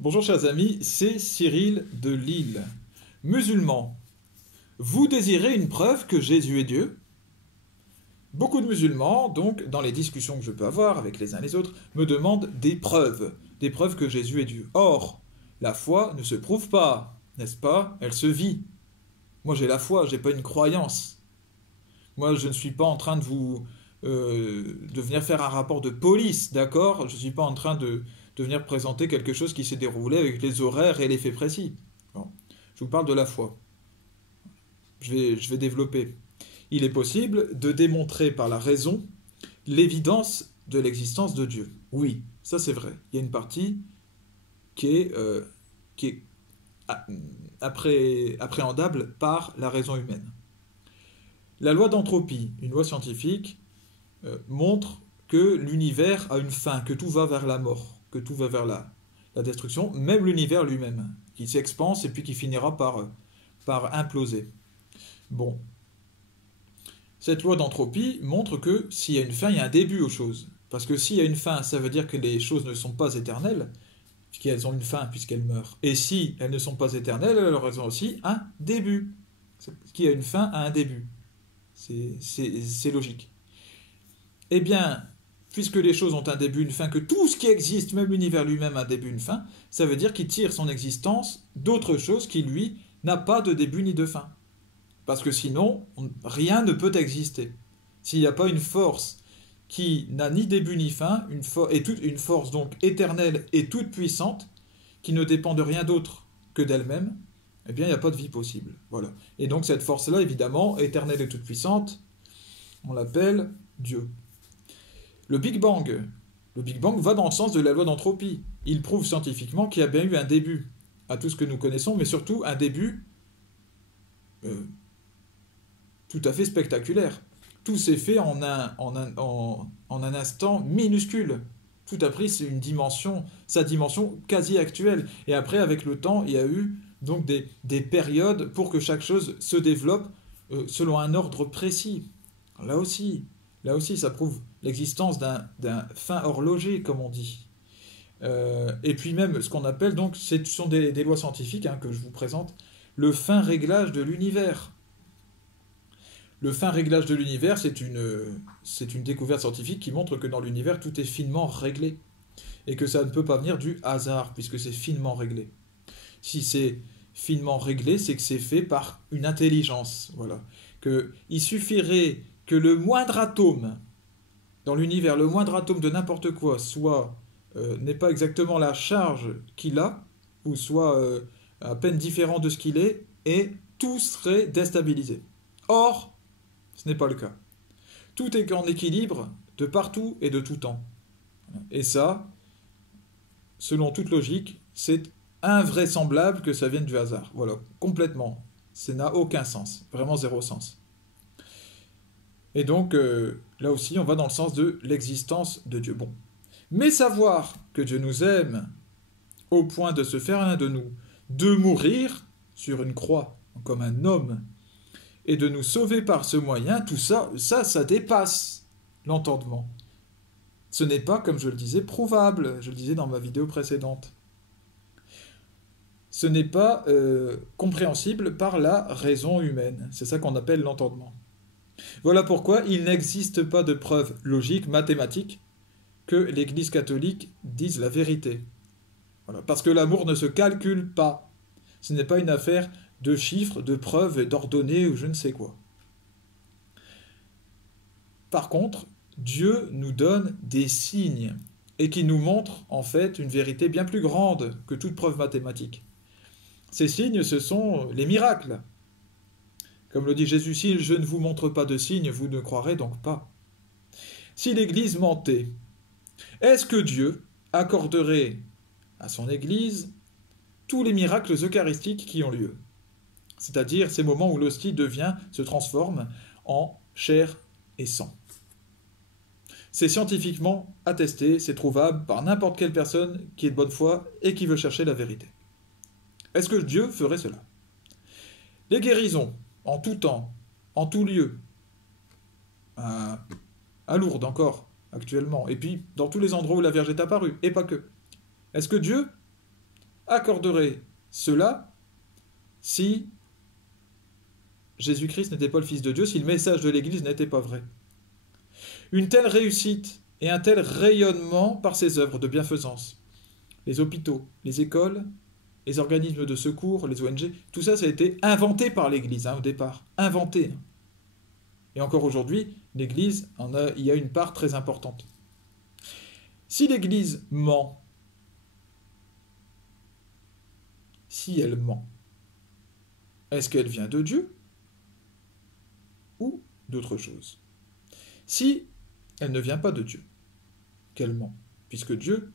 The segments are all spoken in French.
Bonjour chers amis, c'est Cyril de Lille. Musulmans, vous désirez une preuve que Jésus est Dieu? Beaucoup de musulmans, donc, dans les discussions que je peux avoir avec les uns et les autres, me demandent des preuves que Jésus est Dieu. Or, la foi ne se prouve pas, n'est-ce pas? Elle se vit. Moi j'ai la foi, j'ai pas une croyance. Moi je ne suis pas en train de venir faire un rapport de police, d'accord? Je ne suis pas en train de venir présenter quelque chose qui s'est déroulé avec les horaires et les faits précis. Bon. Je vous parle de la foi. Je vais développer. Il est possible de démontrer par la raison l'évidence de l'existence de Dieu. Oui, ça c'est vrai. Il y a une partie qui est appréhendable par la raison humaine. La loi d'entropie, une loi scientifique, montre que l'univers a une fin, que tout va vers la mort, que tout va vers la destruction, même l'univers lui-même, qui s'expanse et puis qui finira par imploser. Bon, cette loi d'entropie montre que s'il y a une fin, il y a un début aux choses. Parce que s'il y a une fin, ça veut dire que les choses ne sont pas éternelles, puisqu'elles ont une fin, puisqu'elles meurent. Et si elles ne sont pas éternelles, elles ont aussi un début. Ce qui a une fin a un début. C'est logique. Eh bien, puisque les choses ont un début, une fin, que tout ce qui existe, même l'univers lui-même, a un début, une fin, ça veut dire qu'il tire son existence d'autre chose qui, lui, n'a pas de début ni de fin. Parce que sinon, rien ne peut exister. S'il n'y a pas une force qui n'a ni début ni fin, une force donc éternelle et toute puissante, qui ne dépend de rien d'autre que d'elle-même, eh bien, il n'y a pas de vie possible. Voilà. Et donc, cette force-là, évidemment, éternelle et toute puissante, on l'appelle Dieu. Le Big Bang. Le Big Bang va dans le sens de la loi d'entropie. Il prouve scientifiquement qu'il y a bien eu un début à tout ce que nous connaissons, mais surtout un début euh, tout à fait spectaculaire. Tout s'est fait en un instant minuscule. Tout a pris sa dimension quasi actuelle. Et après, avec le temps, il y a eu donc des périodes pour que chaque chose se développe selon un ordre précis. Là aussi, Là aussi, ça prouve l'existence d'un fin horloger, comme on dit. Et puis même, ce qu'on appelle, donc, ce sont des lois scientifiques hein, que je vous présente, le fin réglage de l'univers. Le fin réglage de l'univers, c'est une découverte scientifique qui montre que dans l'univers, tout est finement réglé. Et que ça ne peut pas venir du hasard, puisque c'est finement réglé. Si c'est finement réglé, c'est que c'est fait par une intelligence. Voilà. Il suffirait que le moindre atome dans l'univers, le moindre atome de n'importe quoi, soit n'ait pas exactement la charge qu'il a, ou soit à peine différent de ce qu'il est, et tout serait déstabilisé. Or, ce n'est pas le cas. Tout est en équilibre de partout et de tout temps. Et ça, selon toute logique, c'est invraisemblable que ça vienne du hasard. Voilà, complètement. Ça n'a aucun sens, vraiment zéro sens. Et donc, là aussi, on va dans le sens de l'existence de Dieu. Bon. Mais savoir que Dieu nous aime au point de se faire un de nous, de mourir sur une croix comme un homme, et de nous sauver par ce moyen, tout ça, ça dépasse l'entendement. Ce n'est pas, comme je le disais, prouvable. Je le disais dans ma vidéo précédente. Ce n'est pas compréhensible par la raison humaine. C'est ça qu'on appelle l'entendement. Voilà pourquoi il n'existe pas de preuve logique, mathématique, que l'Église catholique dise la vérité. Voilà. Parce que l'amour ne se calcule pas. Ce n'est pas une affaire de chiffres, de preuves, d'ordonnées ou je ne sais quoi. Par contre, Dieu nous donne des signes et qui nous montrent en fait une vérité bien plus grande que toute preuve mathématique. Ces signes, ce sont les miracles. Comme le dit Jésus, si je ne vous montre pas de signes, vous ne croirez donc pas. Si l'Église mentait, est-ce que Dieu accorderait à son Église tous les miracles eucharistiques qui ont lieu? C'est-à-dire ces moments où l'hostie se transforme en chair et sang. C'est scientifiquement attesté, c'est trouvable par n'importe quelle personne qui est de bonne foi et qui veut chercher la vérité. Est-ce que Dieu ferait cela? Les guérisons, en tout temps, en tout lieu, à Lourdes encore, actuellement, et puis dans tous les endroits où la Vierge est apparue, et pas que. Est-ce que Dieu accorderait cela si Jésus-Christ n'était pas le Fils de Dieu, si le message de l'Église n'était pas vrai. Une telle réussite et un tel rayonnement par ses œuvres de bienfaisance, les hôpitaux, les écoles, les organismes de secours, les ONG, tout ça, ça a été inventé par l'Église au départ, inventé. Et encore aujourd'hui, l'Église, il y a une part très importante. Si l'Église ment, si elle ment, est-ce qu'elle vient de Dieu ou d'autre chose? Si elle ne vient pas de Dieu, qu'elle ment, puisque Dieu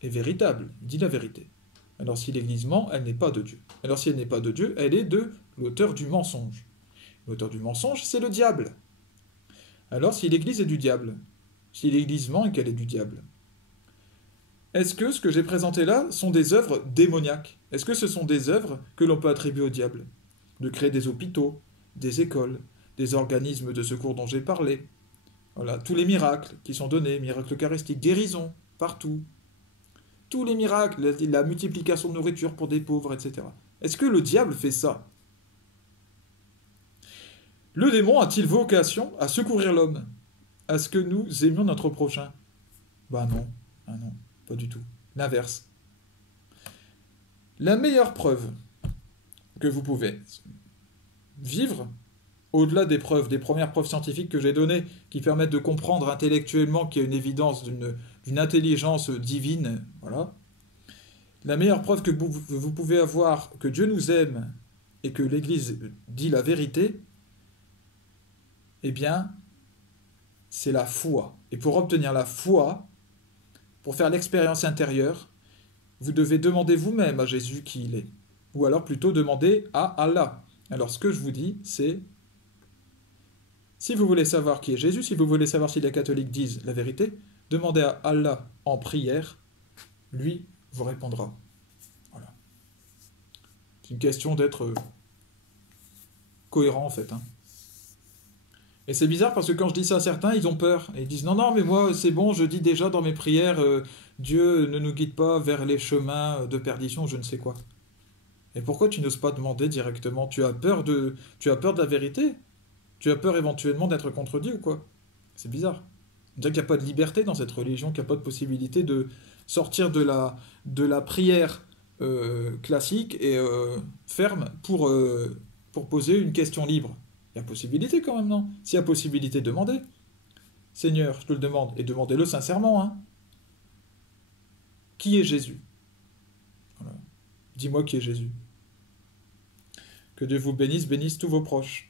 est véritable, il dit la vérité. Alors si l'Église ment, elle n'est pas de Dieu. Alors si elle n'est pas de Dieu, elle est de l'auteur du mensonge. L'auteur du mensonge, c'est le diable. Alors si l'Église est du diable, si l'Église ment et qu'elle est du diable, est-ce que ce que j'ai présenté là sont des œuvres démoniaques? Est-ce que ce sont des œuvres que l'on peut attribuer au diable? De créer des hôpitaux, des écoles, des organismes de secours dont j'ai parlé. Voilà, tous les miracles qui sont donnés, miracles eucharistiques, guérison, partout. Tous les miracles, la multiplication de nourriture pour des pauvres, etc. Est-ce que le diable fait ça? Le démon a-t-il vocation à secourir l'homme? À ce que nous aimions notre prochain? Bah non, ah non, pas du tout. L'inverse. La meilleure preuve que vous pouvez vivre, au-delà des preuves, des premières preuves scientifiques que j'ai données, qui permettent de comprendre intellectuellement qu'il y a une évidence d'une intelligence divine, voilà. La meilleure preuve que vous pouvez avoir que Dieu nous aime et que l'Église dit la vérité, eh bien, c'est la foi. Et pour obtenir la foi, pour faire l'expérience intérieure, vous devez demander vous-même à Jésus qui il est. Ou alors plutôt demander à Allah. Alors ce que je vous dis, c'est, si vous voulez savoir qui est Jésus, si vous voulez savoir si les catholiques disent la vérité, demandez à Allah en prière, lui vous répondra. Voilà. C'est une question d'être cohérent en fait. Et c'est bizarre parce que quand je dis ça à certains, ils ont peur. Et ils disent non, non, mais moi c'est bon, je dis déjà dans mes prières, Dieu ne nous guide pas vers les chemins de perdition, je ne sais quoi. Et pourquoi tu n'oses pas demander directement? Tu as peur de la vérité? Tu as peur éventuellement d'être contredit ou quoi? C'est bizarre. On dirait qu'il n'y a pas de liberté dans cette religion, qu'il n'y a pas de possibilité de sortir de la prière classique et ferme pour poser une question libre. Il y a possibilité quand même, non? S'il y a possibilité, demandez. Seigneur, je te le demande, et demandez-le sincèrement. Hein. Qui est Jésus? Voilà. Dis-moi qui est Jésus. Que Dieu vous bénisse, bénisse tous vos proches.